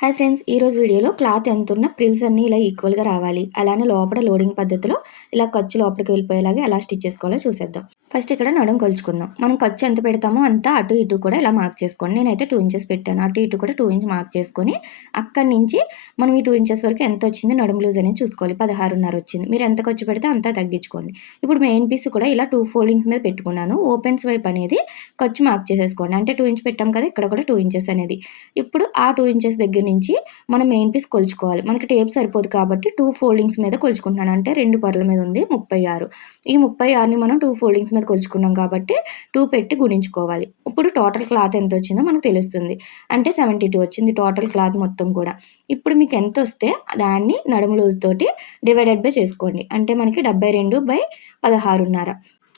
Hi friends ఈ రోజు వీడియోలో క్లాత్ ఎంత ఉన్న ప్రిల్స్ అన్ని ఇలా ఈక్వల్గా రావాలి. అలానే లోపల లోడింగ్ పద్ధతిలో ఇలా ఖర్చు లోపలికి వెళ్ళిపోయేలాగా ఎలా స్టిచ్ చేసుకోవాలో చూసేద్దాం. ఫస్ట్ ఇక్కడ నడుం కొలుచుకుందాం. మనం ఖర్చు ఎంత పెడతామో అంతా అటు ఇటు కూడా ఇలా మార్క్ చేసుకోండి. నేనైతే టూ ఇంచెస్ పెట్టాను. అటు ఇటు కూడా టూ ఇంచ్ మార్క్ చేసుకొని అక్కడి నుంచి మనం ఈ టూ ఇంచెస్ వరకు ఎంత వచ్చింది నడుము లూజ్ అనేది చూసుకోవాలి. పదహారున్నర వచ్చింది. మీరు ఎంత ఖర్చు పెడితే అంతా తగ్గించుకోండి. ఇప్పుడు మెయిన్ పీస్ కూడా ఇలా టూ ఫోల్డింగ్స్ మీద పెట్టుకున్నాను. ఓపెన్స్ వైపు అనేది ఖర్చు మార్క్ చేసేసుకోండి. అంటే టూ ఇంచ్ పెట్టాం కదా ఇక్కడ కూడా టూ ఇంచెస్ అనేది. ఇప్పుడు ఆ టూ ఇంచెస్ దగ్గర నుంచి మనం మెయిన్ పీస్ కొలుచుకోవాలి. మనకి టేప్ సరిపోదు కాబట్టి టూ ఫోల్డింగ్స్ మీద కొలుచుకుంటున్నాను. అంటే రెండు పర్ల మీద ఉంది ముప్పై ఆరు. ఈ ముప్పై ఆరుని మనం టూ ఫోల్డింగ్స్ మీద కొలుచుకున్నాం కాబట్టి టూ పెట్టి గుణించుకోవాలి. ఇప్పుడు టోటల్ క్లాత్ ఎంత వచ్చిందో మనకు తెలుస్తుంది. అంటే సెవెంటీ టూ వచ్చింది టోటల్ క్లాత్ మొత్తం కూడా. ఇప్పుడు మీకు ఎంత వస్తే దాన్ని నడుము తోటి డివైడెడ్ బై చేసుకోండి. అంటే మనకి డెబ్బై రెండు బై పదహారున్నర.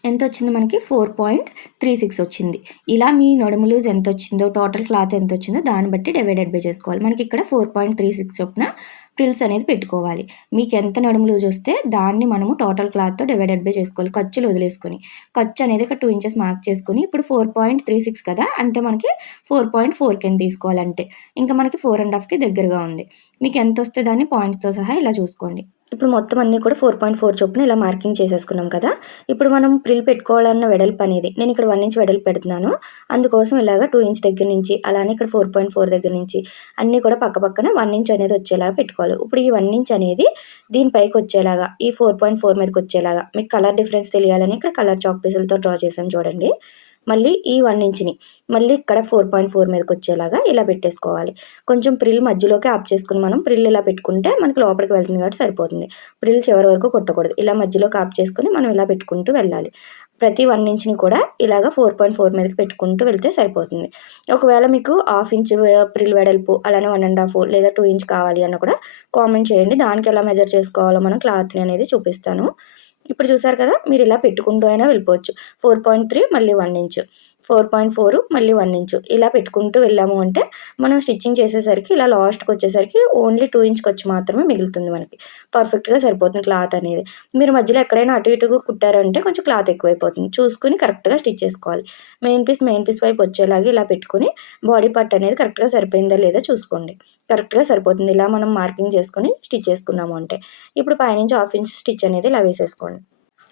ఎంత వచ్చింది మనకి? ఫోర్ పాయింట్ త్రీ సిక్స్ వచ్చింది. ఇలా మీ నడుము లూజ్ ఎంత వచ్చిందో టోటల్ క్లాత్ ఎంత వచ్చిందో దాన్ని బట్టి డివైడెడ్ బై చేసుకోవాలి. మనకి ఇక్కడ ఫోర్ పాయింట్ త్రీ సిక్స్ చొప్పున ఫ్రిల్స్ అనేది పెట్టుకోవాలి. మీకు ఎంత నడుము లూజ్ వస్తే దాన్ని మనము టోటల్ క్లాత్తో డివైడెడ్ బై చేసుకోవాలి. ఖర్చులు వదిలేసుకొని. ఖర్చు అనేది ఇక్కడ టూ ఇంచెస్ మార్క్ చేసుకుని ఇప్పుడు ఫోర్ పాయింట్ త్రీ సిక్స్ కదా? అంటే మనకి ఫోర్ పాయింట్ ఫోర్ కింద తీసుకోవాలంటే. ఇంకా మనకి ఫోర్ అండ్ హాఫ్కి దగ్గరగా ఉంది. మీకు ఎంత వస్తే దాన్ని పాయింట్స్తో సహా ఇలా చూసుకోండి. ఇప్పుడు మొత్తం అన్నీ కూడా ఫోర్ పాయింట్ ఫోర్ చొప్పున ఇలా మార్కింగ్ చేసేసుకున్నాం కదా. ఇప్పుడు మనం ప్రిల్ పెట్టుకోవాలన్న వెడల్పు అనేది నేను ఇక్కడ వన్ ఇంచ్ వెడల్పు పెడుతున్నాను. అందుకోసం ఇలాగ టూ ఇంచ్ దగ్గర నుంచి అలానే ఇక్కడ ఫోర్ పాయింట్ ఫోర్ దగ్గర నుంచి అన్నీ కూడా పక్క పక్కన వన్ ఇంచ్ అనేది వచ్చేలాగా పెట్టుకోవాలి. ఇప్పుడు ఈ వన్ ఇంచ్ అనేది దీనిపైకి వచ్చేలాగా ఈ ఫోర్ పాయింట్ ఫోర్ మీదకి వచ్చేలాగా మీకు కలర్ డిఫరెన్స్ తెలియాలని ఇక్కడ కలర్ చాక్ పీసులతో డ్రా చేశాను చూడండి. మళ్ళీ ఈ వన్ ఇంచ్ని మళ్ళీ ఇక్కడ ఫోర్ పాయింట్ ఫోర్ మీదకి వచ్చేలాగా ఇలా పెట్టేసుకోవాలి. కొంచెం ప్రిల్ మధ్యలోకి ఆఫ్ చేసుకుని మనం ప్రిల్ ఇలా పెట్టుకుంటే మనకి లోపలికి వెళ్తుంది కాబట్టి సరిపోతుంది. ప్రిల్ చివరి వరకు కొట్టకూడదు. ఇలా మధ్యలోకి ఆఫ్ చేసుకుని మనం ఇలా పెట్టుకుంటూ వెళ్ళాలి. ప్రతి వన్ ఇంచ్ని కూడా ఇలాగ ఫోర్ పాయింట్ ఫోర్ మీదకి పెట్టుకుంటూ వెళ్తే సరిపోతుంది. ఒకవేళ మీకు హాఫ్ ఇంచ్ ప్రిల్ వెడల్పు అలానే వన్ అండ్ హాఫ్ లేదా టూ ఇంచ్ కావాలి అన్న కూడా కామెంట్ చేయండి. దానికి ఎలా మెజర్ చేసుకోవాలో మనం క్లాత్ని అనేది చూపిస్తాను. ఇప్పుడు చూసారు కదా మీరు ఇలా పెట్టుకుంటూ అయినా వెళ్ళిపోవచ్చు. ఫోర్ పాయింట్ త్రీ మళ్ళీ one inch four point four మళ్ళీ వన్ ఇంచు. ఇలా పెట్టుకుంటూ వెళ్ళాము అంటే మనం స్టిచ్చింగ్ చేసేసరికి ఇలా లాస్ట్కి వచ్చేసరికి ఓన్లీ టూ ఇంచ్కి వచ్చి మాత్రమే మిగులుతుంది మనకి. పర్ఫెక్ట్గా సరిపోతుంది క్లాత్ అనేది. మీరు మధ్యలో ఎక్కడైనా అటు ఇటుగా కుట్టారంటే కొంచెం క్లాత్ ఎక్కువైపోతుంది. చూసుకుని కరెక్ట్గా స్టిచ్ చేసుకోవాలి. మెయిన్ పీస్ మెయిన్ పీస్ వైపు వచ్చేలాగా ఇలా పెట్టుకుని బాడీ పార్ట్ అనేది కరెక్ట్గా సరిపోయిందా లేదా చూసుకోండి. కరెక్ట్గా సరిపోతుంది. ఇలా మనం మార్కింగ్ చేసుకొని స్టిచ్ చేసుకున్నాము అంటే. ఇప్పుడు పైనుంచి హాఫ్ ఇంచ్ స్టిచ్ అనేది ఇలా వేసేసుకోండి.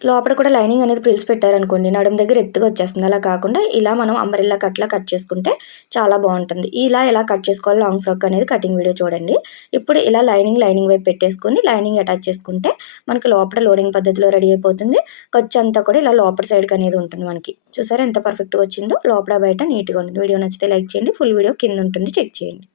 లోపల కూడా లైనింగ్ అనేది పిలిచి పెట్టారనుకోండి నడుం దగ్గర ఎత్తుగా వచ్చేస్తుంది. అలా కాకుండా ఇలా మనం అంబరిల్లా కట్లా కట్ చేసుకుంటే చాలా బాగుంటుంది. ఇలా ఎలా కట్ చేసుకోవాలి లాంగ్ ఫ్రాక్ అనేది కటింగ్ వీడియో చూడండి. ఇప్పుడు ఇలా లైనింగ్ లైనింగ్ వైపు పెట్టేసుకొని లైనింగ్ అటాచ్ చేసుకుంటే మనకి లోపల లోడింగ్ పద్ధతిలో రెడీ అయిపోతుంది. ఖర్చు అంతా కూడా ఇలా లోపల సైడ్కి అనేది ఉంటుంది మనకి. చూసారా ఎంత పర్ఫెక్ట్గా వచ్చిందో? లోపల బయట నీట్గా ఉంటుంది. వీడియో నచ్చితే లైక్ చేయండి. ఫుల్ వీడియో కింద ఉంటుంది. చెక్ చేయండి.